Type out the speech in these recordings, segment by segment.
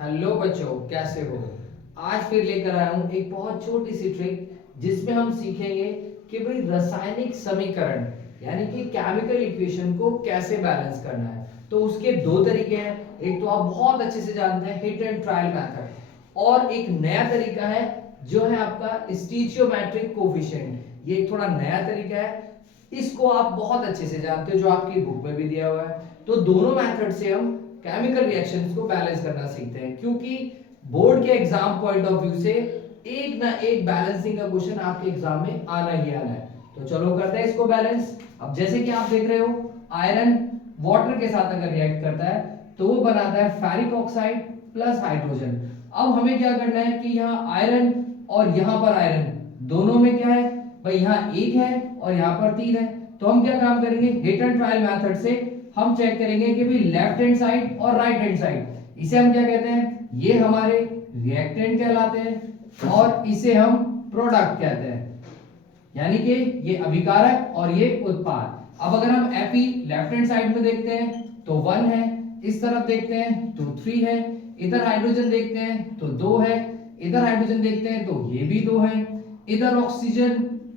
Hello बच्चों, कैसे हो। आज फिर लेकर आया हूं एक बहुत छोटी सी ट्रिक जिसमें हम सीखेंगे कि भाई रासायनिक समीकरण यानी कि केमिकल इक्वेशन को कैसे बैलेंस करना है। तो उसके दो तरीके हैं। एक तो आप बहुत अच्छे से जानते हैं, हिट एंड ट्रायल मेथड, और एक नया तरीका है जो है आपका स्टीचियोमेट्रिक कोफिशिएंट। ये एक थोड़ा नया तरीका है, इसको आप बहुत अच्छे से जानते हो, जो आपकी बुक में भी दिया हुआ है। तो दोनों मेथड से हम केमिकल रिएक्शंस को बैलेंस करना सीखते हैं, क्योंकि बोर्ड के एग्जाम पॉइंट ऑफ व्यू से एक ना एक बैलेंसिंग का क्वेश्चन आपके एग्जाम में आना ही आना है। तो चलो करते हैं इसको बैलेंस। अब जैसे कि आप देख रहे हो, आयरन वाटर के साथ अगर रिएक्ट करता है तो वो बनाता है फेरिक ऑक्साइड प्लस हाइड्रोजन। अब हमें क्या करना है कि यहाँ आयरन और यहाँ पर आयरन दोनों में क्या है भाई, यहाँ एक है और यहाँ पर तीन है। तो हम क्या काम करेंगे, हिट एंड ट्रायल मेथड से हम चेक करेंगे कि भाई लेफ्ट हैंड साइड और राइट हैंड साइड, इसे हम क्या कहते हैं, ये हमारे रिएक्टेंट कहलाते हैं और इसे हम प्रोडक्ट कहते हैं, यानी कि ये अभिकारक और ये उत्पाद। अब अगर हम Fe लेफ्ट हैंड साइड में देखते हैं तो 1 है, इस तरफ देखते हैं तो 3 है, इधर हाइड्रोजन देखते हैं तो 2 है, इधर हाइड्रोजन देखते हैं तो ये भी 2 है, इधर ऑक्सीजन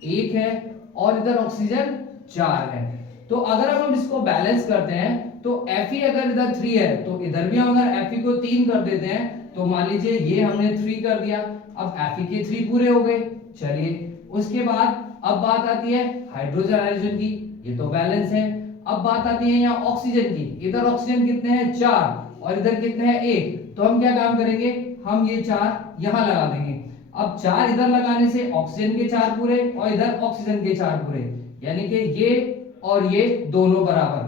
1 है और इधर ऑक्सीजन 4 है। तो अगर हम इसको बैलेंस करते हैं तो Fe अगर इधर 3 है तो इधर भी हम अगर Fe को 3 कर देते हैं तो मान लीजिए ये हमने 3 कर दिया, अब Fe के 3 पूरे हो गए। चलिए उसके बाद अब बात आती है हाइड्रोजन हाइड्रोजन की, ये तो बैलेंस है। अब बात आती है यहाँ ऑक्सीजन की, इधर ऑक्सीजन कितने हैं 4 और इधर कितने हैं 1। तो हम क्या काम करेंगे, हम ये 4 यहाँ लगा देंगे। अब 4 इधर लगाने से ऑक्सीजन के 4 पूरे और इधर ऑक्सीजन के 4 पूरे, यानी कि ये और ये दोनों बराबर।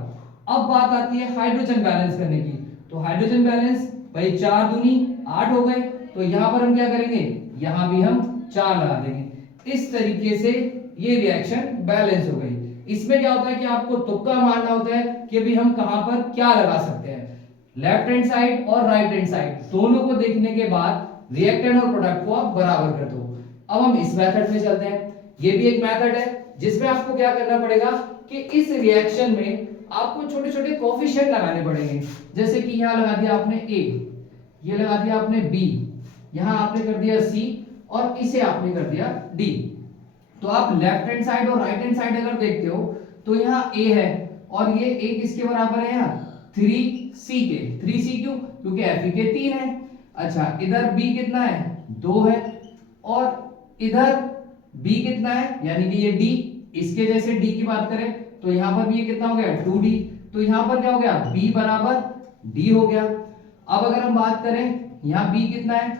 अब बात आती है हाइड्रोजन बैलेंस करने की, तो हाइड्रोजन बैलेंस भाई 4 दूनी 8 हो गए। तो यहाँ पर हम क्या करेंगे, यहाँ भी हम 4 लगा देंगे। इस तरीके से ये रिएक्शन बैलेंस हो गई। इसमें क्या होता है कि आपको तुक्का मारना होता है कि भी हम कहां पर क्या लगा सकते हैं। लेफ्ट हैंड साइड और राइट हैंड साइड दोनों को देखने के बाद रिएक्टेंट और प्रोडक्ट को आप बराबर कर दो। अब हम इस मेथड में चलते हैं। ये भी एक मेथड है जिसमें आपको क्या करना पड़ेगा कि इस रिएक्शन में आपको छोटे छोटे कोफिशिएंट लगाने पड़ेंगे। जैसे कि यहां लगा दिया आपने A, ये लगा दिया आपने B, यहां आपने कर दिया C और इसे आपने कर दिया D। तो आप लेफ्ट हैंड साइड और राइट हैंड साइड अगर देखते हो तो यहाँ A है और ये A किसके बराबर है, यहाँ 3C के। 3C क्यों, क्योंकि Fe के 3 है। अच्छा इधर B कितना है, 2 है और इधर B कितना है, यानी कि ये D। इसके जैसे D की बात करें तो यहाँ पर भी ये कितना हो गया 2D। तो यहाँ पर क्या हो गया, B बराबर D हो गया। अब अगर हम बात करें यहाँ B कितना है,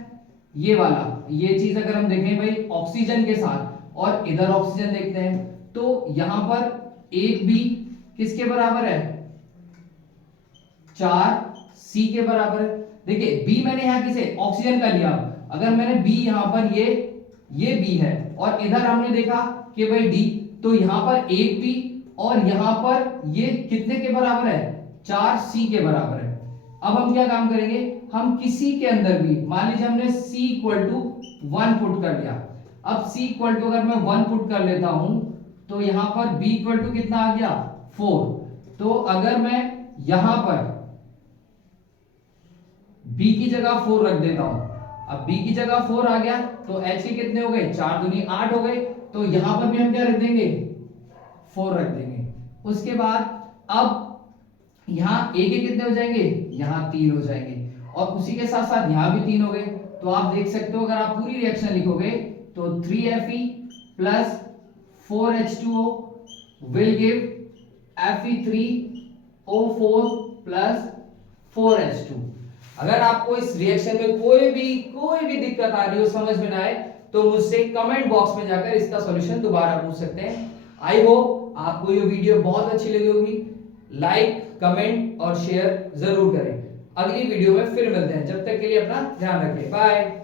ये वाला, ये चीज अगर हम देखें भाई ऑक्सीजन के साथ और इधर ऑक्सीजन देखते हैं तो यहां पर एक बी किसके बराबर है, 4C के बराबर है। देखिए बी मैंने यहां किसे, ऑक्सीजन का लिया। अगर मैंने बी यहां पर ये बी है और इधर हमने देखा कि भाई डी, तो यहां पर एक बी और यहां पर ये कितने के बराबर है, 4C के बराबर है। अब हम क्या काम करेंगे, हम किसी के अंदर भी मान लीजिए हमने C इक्वल टू 1 पुट कर दिया। अब C इक्वल टू अगर मैं 1 पुट कर लेता हूं तो यहां पर B इक्वल टू कितना आ गया 4। तो अगर मैं यहां पर B की जगह 4 रख देता हूं, अब B की जगह 4 आ गया तो H के कितने हो गए, 4 दूनी 8 हो गए। तो यहां पर भी हम क्या रख देंगे, 4 रख देंगे। उसके बाद अब यहां A के कितने हो जाएंगे, यहां 3 हो जाएंगे और उसी के साथ साथ यहां भी 3 हो गए। तो आप देख सकते हो अगर आप पूरी रिएक्शन लिखोगे तो 3Fe plus 4H2O will give Fe3O4 plus 4H2। अगर आपको इस रिएक्शन में कोई भी दिक्कत आ रही हो, समझ में ना आए, तो मुझसे कमेंट बॉक्स में जाकर इसका सॉल्यूशन दोबारा पूछ सकते हैं। आई होप आपको ये वीडियो बहुत अच्छी लगी होगी। लाइक, कमेंट और शेयर जरूर करें। अगली वीडियो में फिर मिलते हैं, जब तक के लिए अपना ध्यान रखें, बाय।